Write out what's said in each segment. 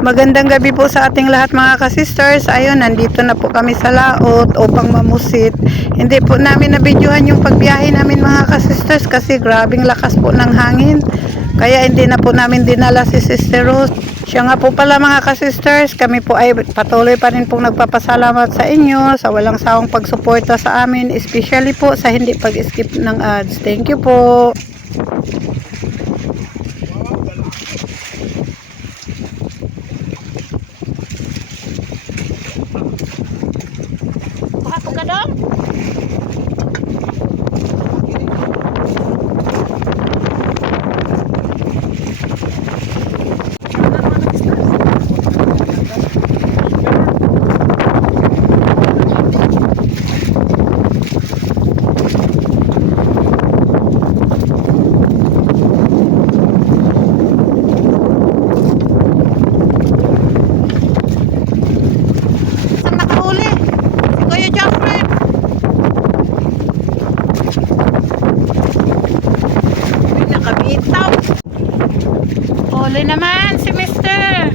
Magandang gabi po sa ating lahat mga ka-sisters. Ayun, nandito na po kami sa laot upang mamusit. Hindi po namin nabidyohan yung pagbiyahe namin mga ka-sisters kasi grabing lakas po ng hangin. Kaya hindi na po namin dinala si Sister Rose. Siya nga po pala mga ka-sisters, kami po ay patuloy pa rin pong nagpapasalamat sa inyo sa walang sawang pagsuporta sa amin, especially po sa hindi pag-skip ng ads. Thank you po. Ako ka dong? Saan nakahuli? Si Kuya Jeffrey. Ay, nakabitaw. Huli naman si Mister.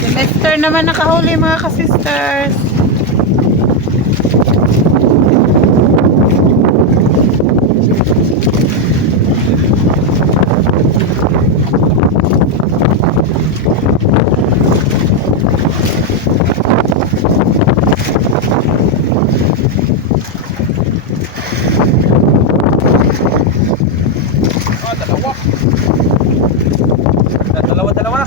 Si Mister naman nakahuli mga ka-sisters. Dalawa.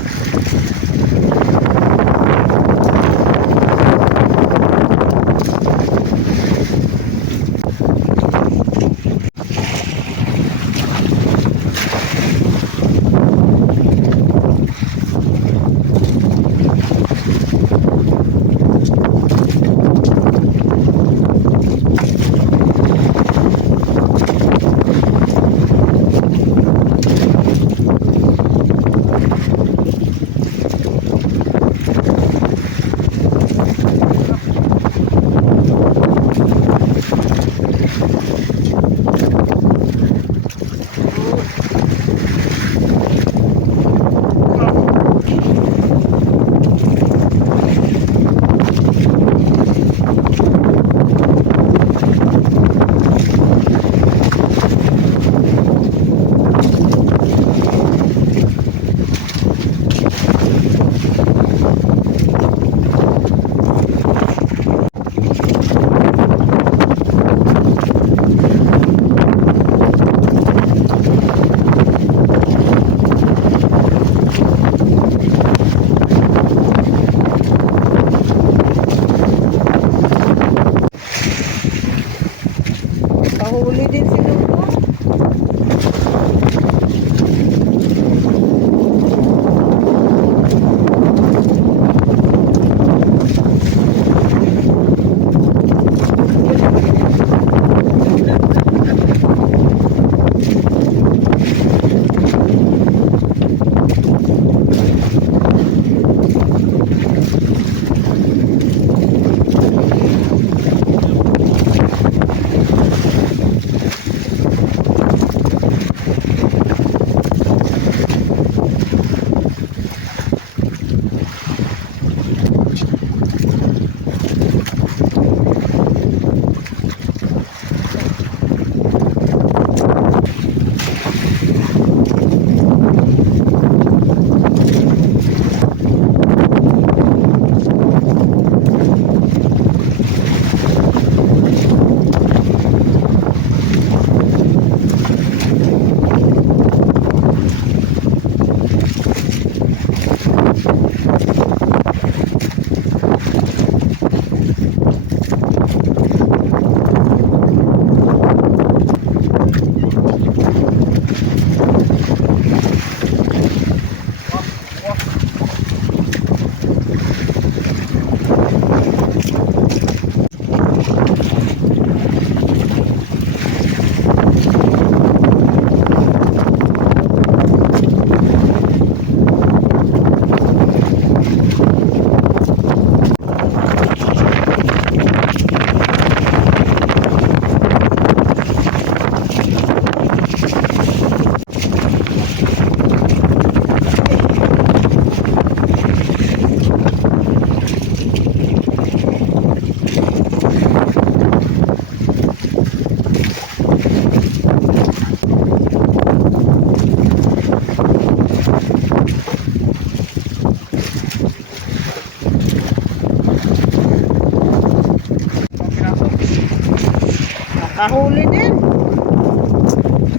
Nakahuli din.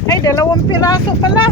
Ay, 2 piraso pala.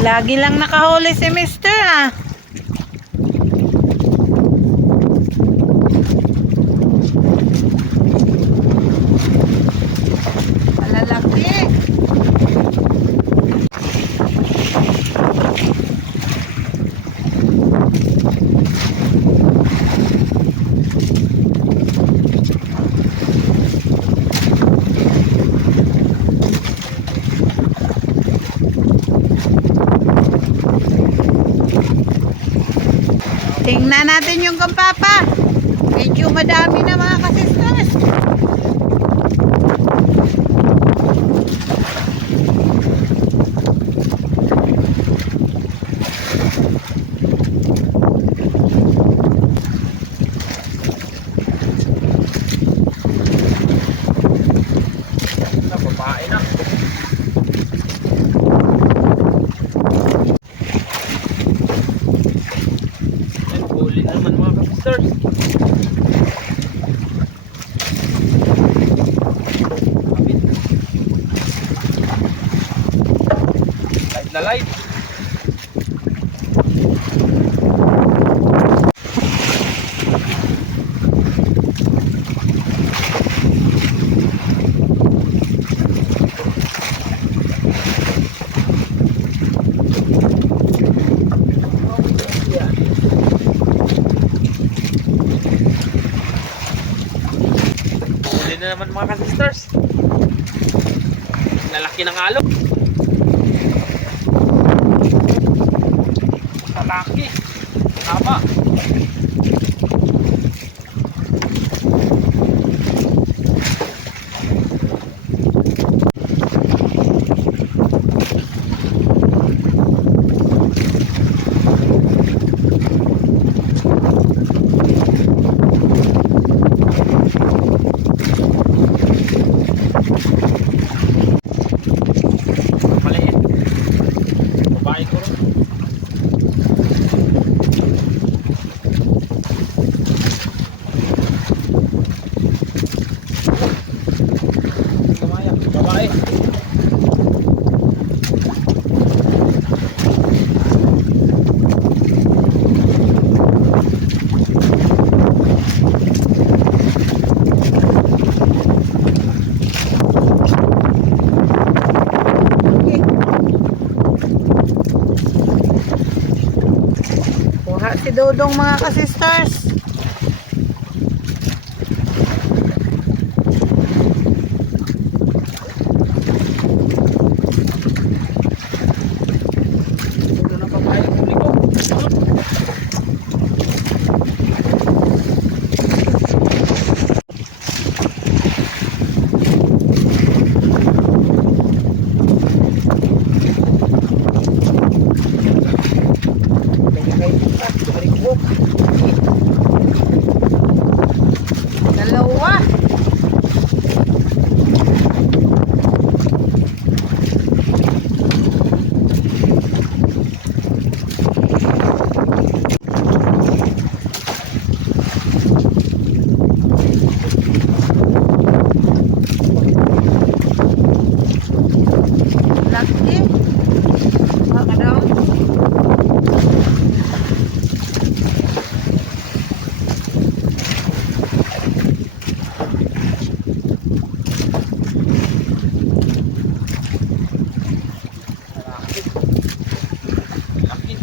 Lagi lang nakahuli si Mister ah. Malalaki. Tingnan natin yung kampapa. Medyo madami na mga kasisters. Babae na. Huli naman mga kapisters. na naman mga ka-sisters. Lalaki ng alog. Lalaki. Tama. Maliit. Babae ko rin. Lumaya. Babae. Kuha si Dodong mga ka-sisters. Ito na babae. Huli ko. Dalawa. Laki. Baka daw. Laki.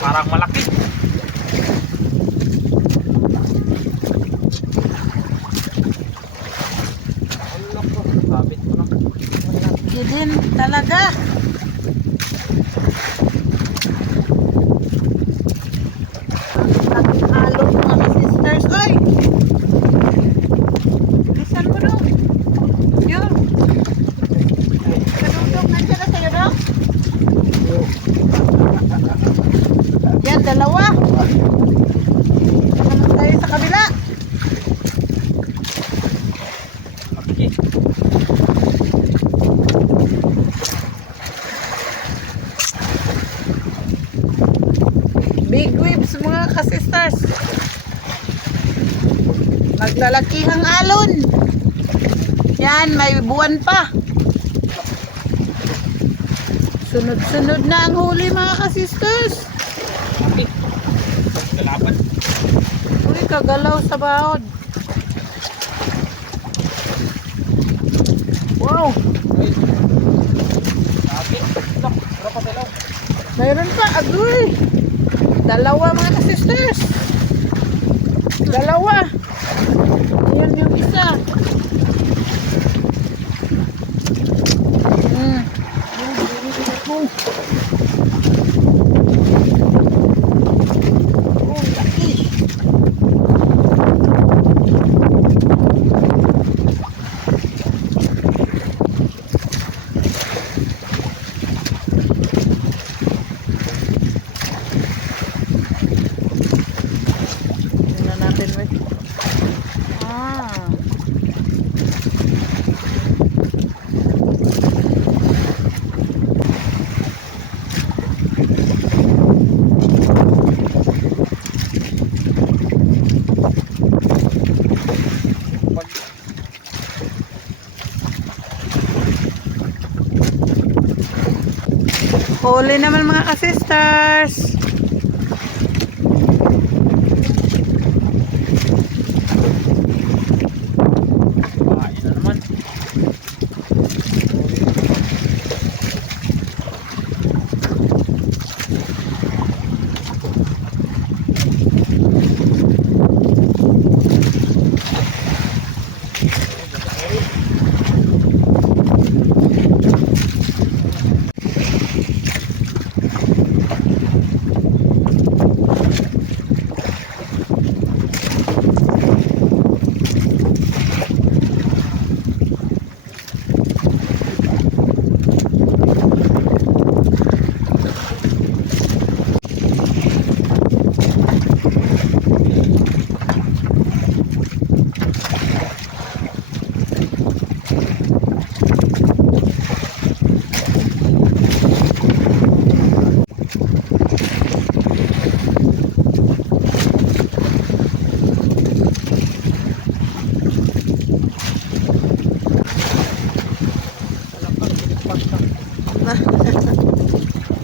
Parang malaki. Allah ko, sabit mo lang. Malaki din talaga. Ang alog mga ka-sisters. Oy! Bilisan mo dong. Yun. Kadudong, nandiyan na sa'yo dong. Yan, dalawa. Naman tayo sa kabila. Laki. Big waves mga ka-sisters. Maglalakihang alon. Yan, may buwan pa. Sunod-sunod na ang huli mga ka-sisters. Laki. Galaban. Uy, kagalaw sa bahod. Wow, Ay. Laki. Look, wala pa dalaw. mayroon pa. Agoy. Dalawa mga ka-sisters. Dalawa. Ayan yung isa. Laki. Tingnan natin, wait. Ah. Huli naman mga ka-sisters. Kain na naman.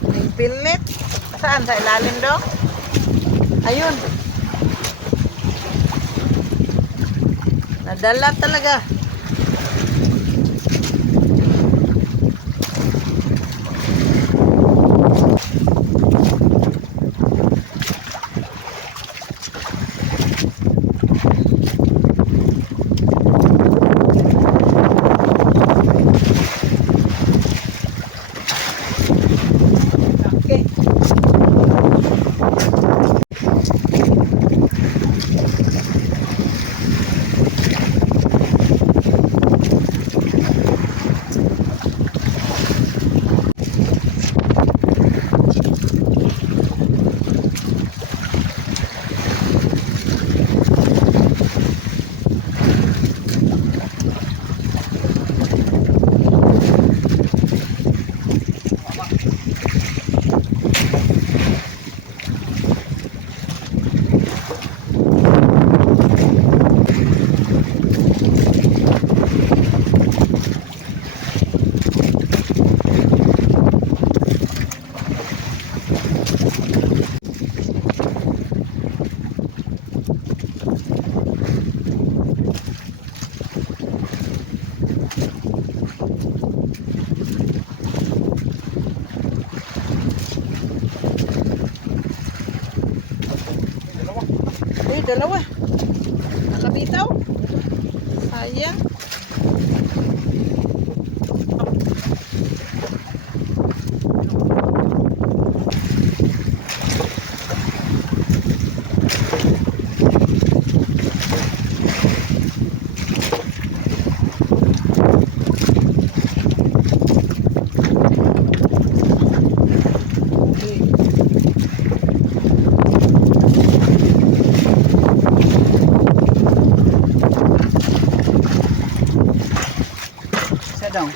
Nagpilit. Saan? Sa ilalim daw? Ayun. Nadala talaga. Okay. Uy, dalawa. Nakabitaw. Sayang. Sit down.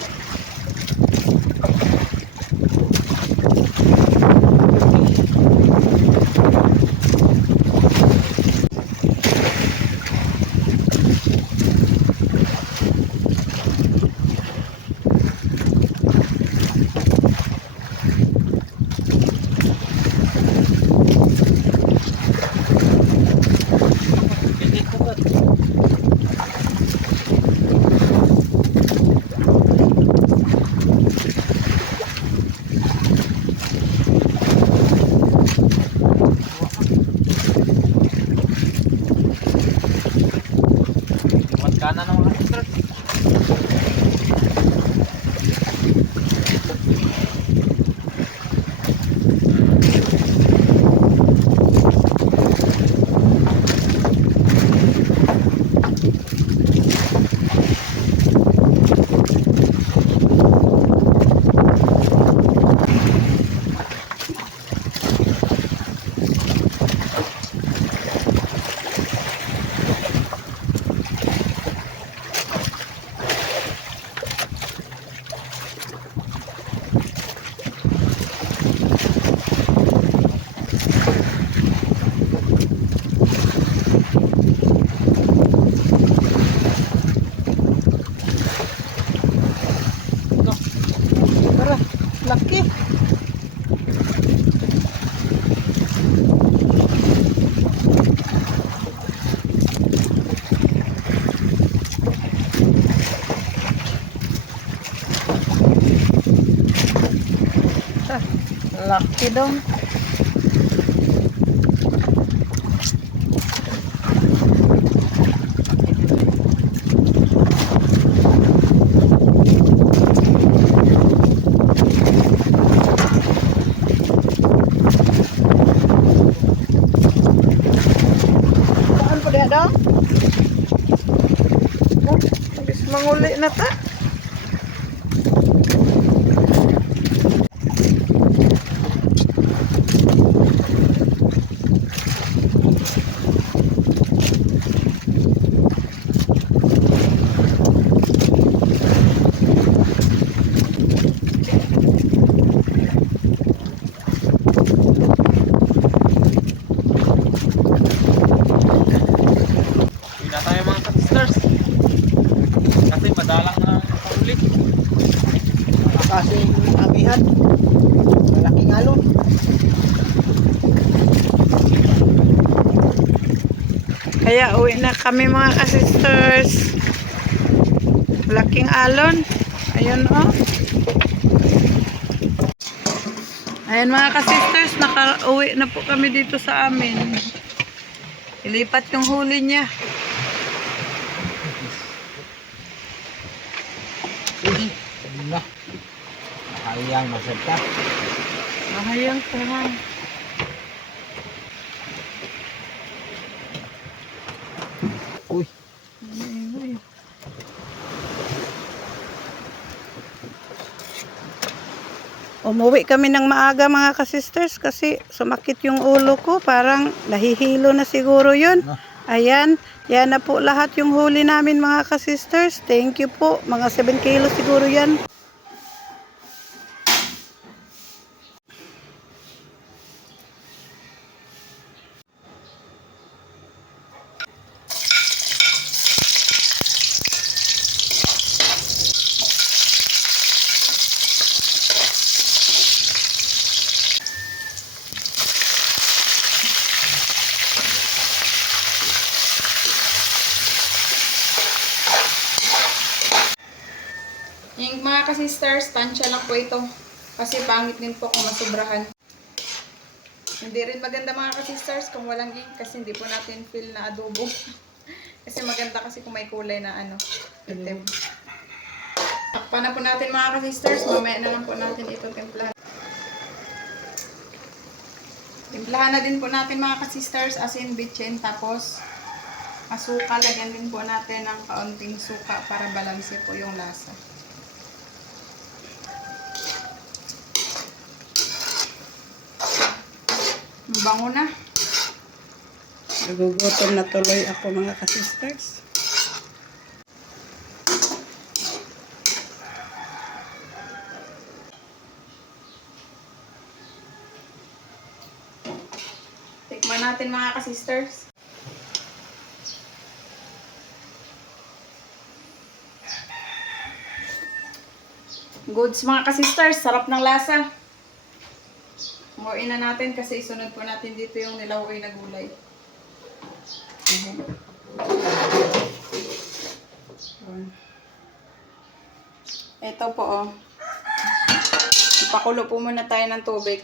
Laki dong. Saan po dia dong? Habis manguli na ta. Hindi na tayo mga ka-sisters. Kasi madalang na pahuli. Kasing amihan. Malaking alon. Kaya uwi na kami mga ka-sisters. Laking alon. Ayun oh. Ayan mga ka-sisters, naka-uwi na po kami dito sa amin. Ilipat yung huli niya. Na. Nakayang masarta. Mahayang pa ha. Uy. Umuwi kami ng maaga mga ka-sisters kasi sumakit yung ulo ko. Parang nahihilo na siguro yun. Ayan, yan na po lahat yung huli namin mga ka-sisters. Thank you po. Mga 7 kilos siguro yan. Yung mga ka-sisters, tansya lang po ito. Kasi pangit din po kung masubrahan. Hindi rin maganda mga ka-sisters kung walang ink kasi hindi po natin feel na adobo. Kasi maganda kasi kung may kulay na itim. Takpan na po natin mga ka-sisters. Mamaya na lang po natin ito timplahan. Timplahan na din po natin mga ka-sisters, asin, bitchin, tapos asuka. Lagyan din po natin ng kaunting suka para balanse po yung lasa. Bango na. Nagugutom na tuloy ako mga ka-sisters. Tikman natin mga ka-sisters. Goods mga ka-sisters, sarap ng lasa. Muin na natin kasi isunod po natin dito yung nilawoy na gulay. Ito po oh. Ipakulo po muna tayo ng tubig.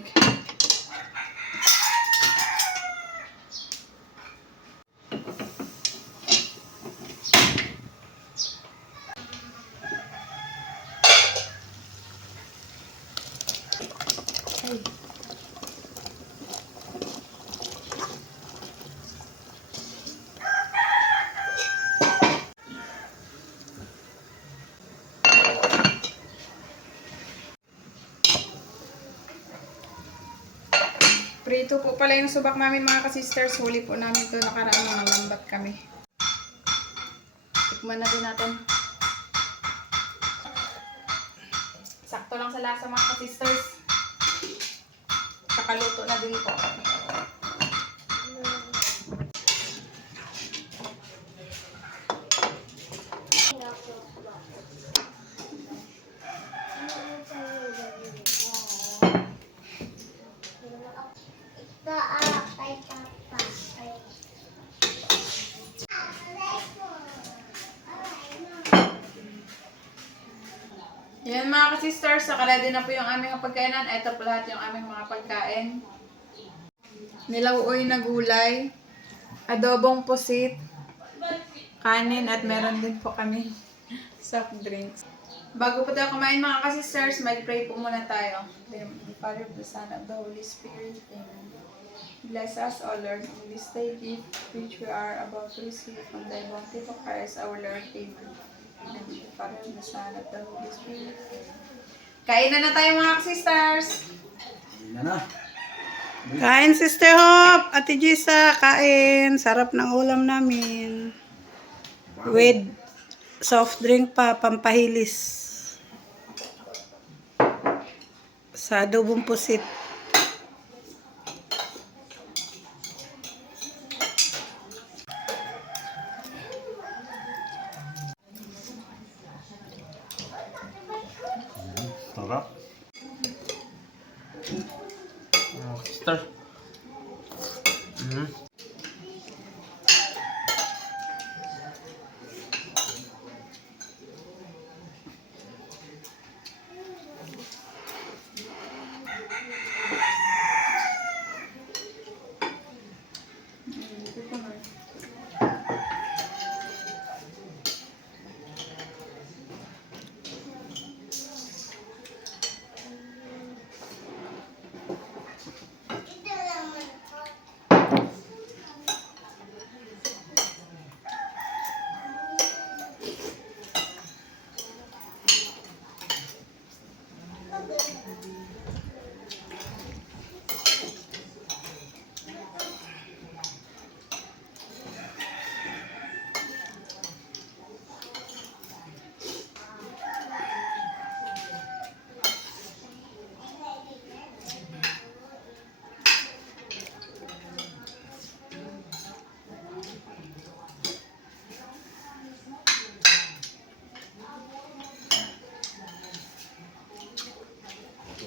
Prito po pala yung subak namin mga ka-sisters. Huli po namin ito nakaraan, mga lambat kami. Tikman na din natin. Sakto lang sa lasa mga ka-sisters. Kakaluto na din po. Yan mga ka-sisters, nakaredy na po yung aming pagkainan. Ito po lahat yung aming mga pagkain. Nilauoy na gulay, adobong pusit, kanin, at meron din po kami soft drinks. Bago po tayo kumain mga ka-sisters, mag-pray po muna tayo. The Father, the Son, of the Holy Spirit. Amen. Bless us, O Lord, in this day gift which we are about to receive from thy bounty for Christ our Lord. Amen. And the Father, the Son, of the Holy Spirit. Kainan na tayo mga ka-sisters! Kain, Sister Hope. Ate Gisa, kain. Sarap ng ulam namin. With soft drink pa, pampahilis. Sa adobong pusit. Sarap. Sister.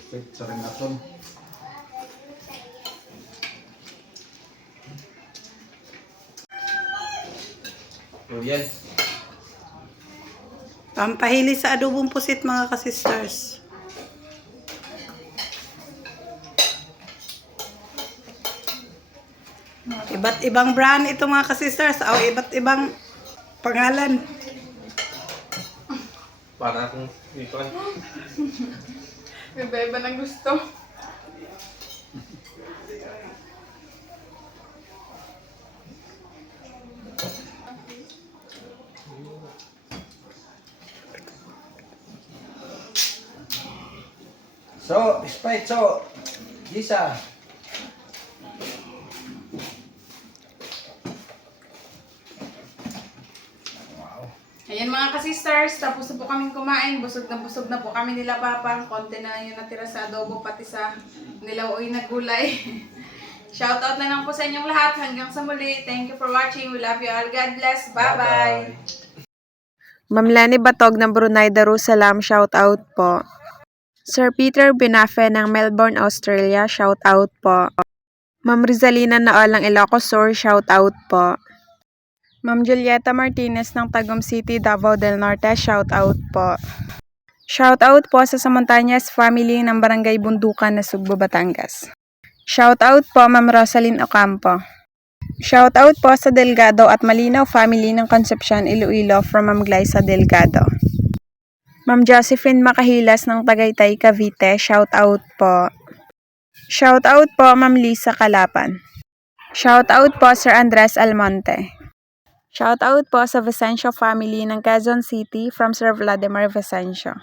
Sa ring naton. Yan. Pampahilis sa adobong pusit mga ka-sisters. Iba't ibang brand ito mga ka-sisters. O iba't ibang pangalan. Para akong ikaw. Iba-iba ng gusto. So, Sprite, so, Gisa. Ayan mga ka-sisters, tapos na po kaming kumain. Busog na po kami nila Papa. Konti na yung natira sa adobo, pati sa nilauoy na gulay. Shoutout na lang po sa inyong lahat. Hanggang sa muli. Thank you for watching. We love you all. God bless. Bye-bye. Ma'am Lenny Batog ng Brunei Darussalam, shout out po. Sir Peter Binafe ng Melbourne, Australia, shout out po. Ma'am Rizalina Naolang Ilocos Sur, shout out po. Ma'am Julieta Martinez ng Tagum City, Davao del Norte, shout out po. Shout out po sa Samontañas family ng Barangay Bundukan na Sugbo, Batangas. Shout out po Ma'am Rosalyn Ocampo. Shout out po sa Delgado at Malinaw family ng Concepcion, Iloilo from Ma'am Glyza Delgado. Ma'am Josephine Makahilas ng Tagaytay, Cavite, shout out po. Shout out po Ma'am Lisa Kalapan. Shout out po Sir Andres Almonte. Shout out po sa Vicencio family ng Quezon City from Sir Vladimir Vicencio.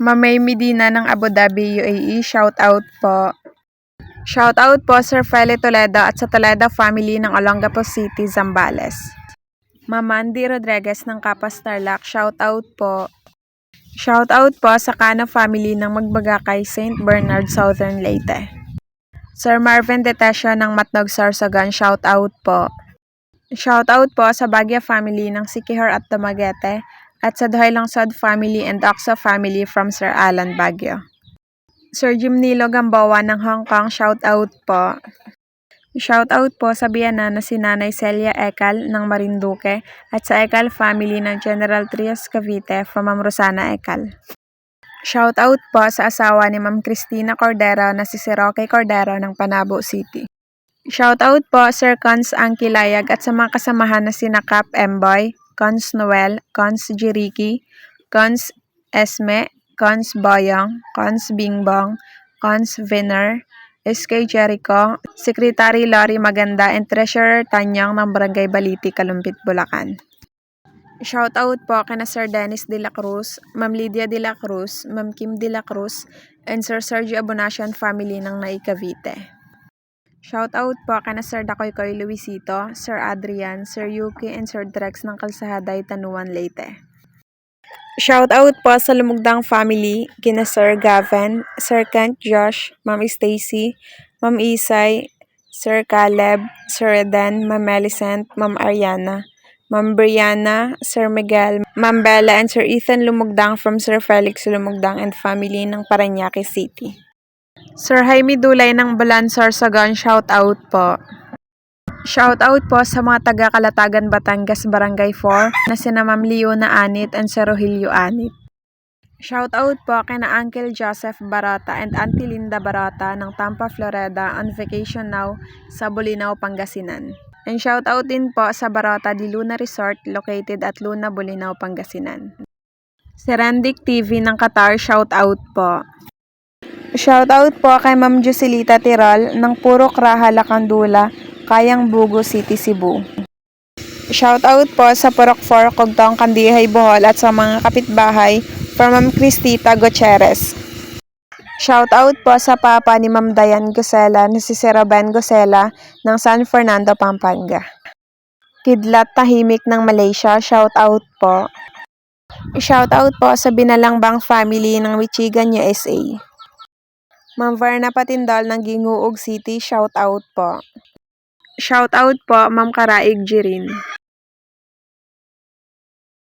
Ma'am May Medina ng Abu Dhabi, UAE, shout out po. Shout out po Sir Feli Toledo at sa Toledo family ng Olongapo City, Zambales. Ma'am Mandy Rodriguez ng Capas Tarlac, shout out po. Shout out po sa Cano family ng Magbagakay, St. Bernard, Southern Leyte. Sir Marvin Detesio ng Matnog, Sorsogon, shout out po. Shout out po sa Bagya family ng Sikihor at Dumaguete at sa Duhay Langsod family and Oxo family from Sir Alan Baguio. Sir Jimnilo Gamboa ng Hong Kong, shout out po. Shout out po sa Biyana na si Nanay Celia Ekal ng Marinduque at sa Ekal family ng General Trias Cavite from Ma'am Rosana Ekal. Shoutout po sa asawa ni Ma'am Cristina Cordero na si Roque Cordero ng Panabo City. Shoutout po Sir Cons Angkilayag at sa mga kasamahan na sina Cap Emboy, Cons Noel, Cons Jiriki, Cons Esme, Cons Boyong, Cons Bingbong, Cons Vinner, SK Jericho, Secretary Lori Maganda, and Treasurer Tanyang ng Barangay Baliti, Kalumpit, Bulacan. Shoutout po kina Sir Dennis de la Cruz, Ma'am Lydia de la Cruz, Ma'am Kim de la Cruz, and Sir Sergio Abonacion family ng Nai Cavite. Shoutout po kina Sir Dakoy Luisito, Sir Adrian, Sir Yuki, and Sir Drex ng Kalsahaday, Tanuan, Leyte. Shoutout po sa Lumugdang family, kina Sir Gavin, Sir Kent Josh, Ma'am Stacy, Ma'am Isay, Sir Caleb, Sir Eden, Ma'am Melicent, Ma'am Ariana, Ma'am Brianna, Sir Miguel, Ma'am Bella, and Sir Ethan Lumugdang from Sir Felix Lumugdang and family ng Parañaque City. Sir Jaime Dulay ng Balansor Sagon, shoutout po. Shoutout po sa mga taga Kalatagan, Batangas, Barangay 4 na sina Ma'am Leona Anit and Sir Rogelio Anit. Shoutout po kina Uncle Joseph Barata and Auntie Linda Barata ng Tampa, Florida on vacation now sa Bolinao, Pangasinan. And shoutout din po sa Barata di Luna Resort located at Luna, Bolinao, Pangasinan. Serendic TV ng Qatar, shoutout po. Shoutout po kay Ma'am Joselita Tirol ng Purok Raha, Lacandula, Kayang Bugo City, Cebu. Shoutout po sa Purok 4, Cogtong, Kandihay, Bohol at sa mga kapitbahay from Ma'am Cristita Gutierrez. Shoutout po sa papa ni Ma'am Dayan Gosela na si Sir Ruben Gosela ng San Fernando, Pampanga. Kidlat Tahimik ng Malaysia, shoutout po. Shoutout po sa Binalangbang family ng Michigan, USA. Ma'am Verna Patindol ng Ginguog City, shoutout po. Shoutout po Ma'am Karaig Jirin.